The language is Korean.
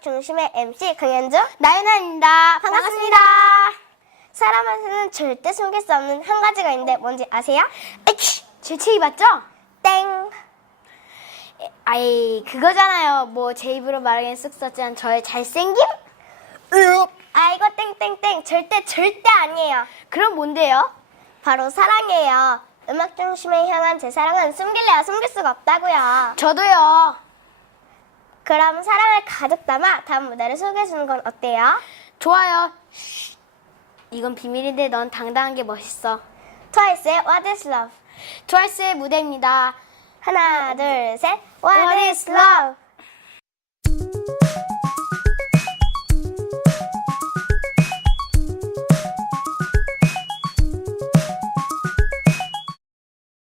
중심의 MC 강현주 나연아입니다. 반갑습니다. 사람한테는 절대 숨길 수 없는 한 가지가 있는데 뭔지 아세요? 에치, 질책이 맞죠? 땡. 아이, 그거잖아요. 뭐, 제 입으로 말하기엔 쑥스럽지만 저의 잘생김? 아 이거 땡땡땡 절대 절대 아니에요. 그럼 뭔데요? 바로 사랑이에요. 음악 중심에 향한 제 사랑은 숨길래야 숨길 수가 없다고요. 저도요. 그럼 사랑을 가득 담아 다음 무대를 소개해 주는 건 어때요? 좋아요. 쉿. 이건 비밀인데 넌 당당한 게 멋있어. 트와이스의 What is Love 트와이스의 무대입니다. 하나 둘 셋 What is Love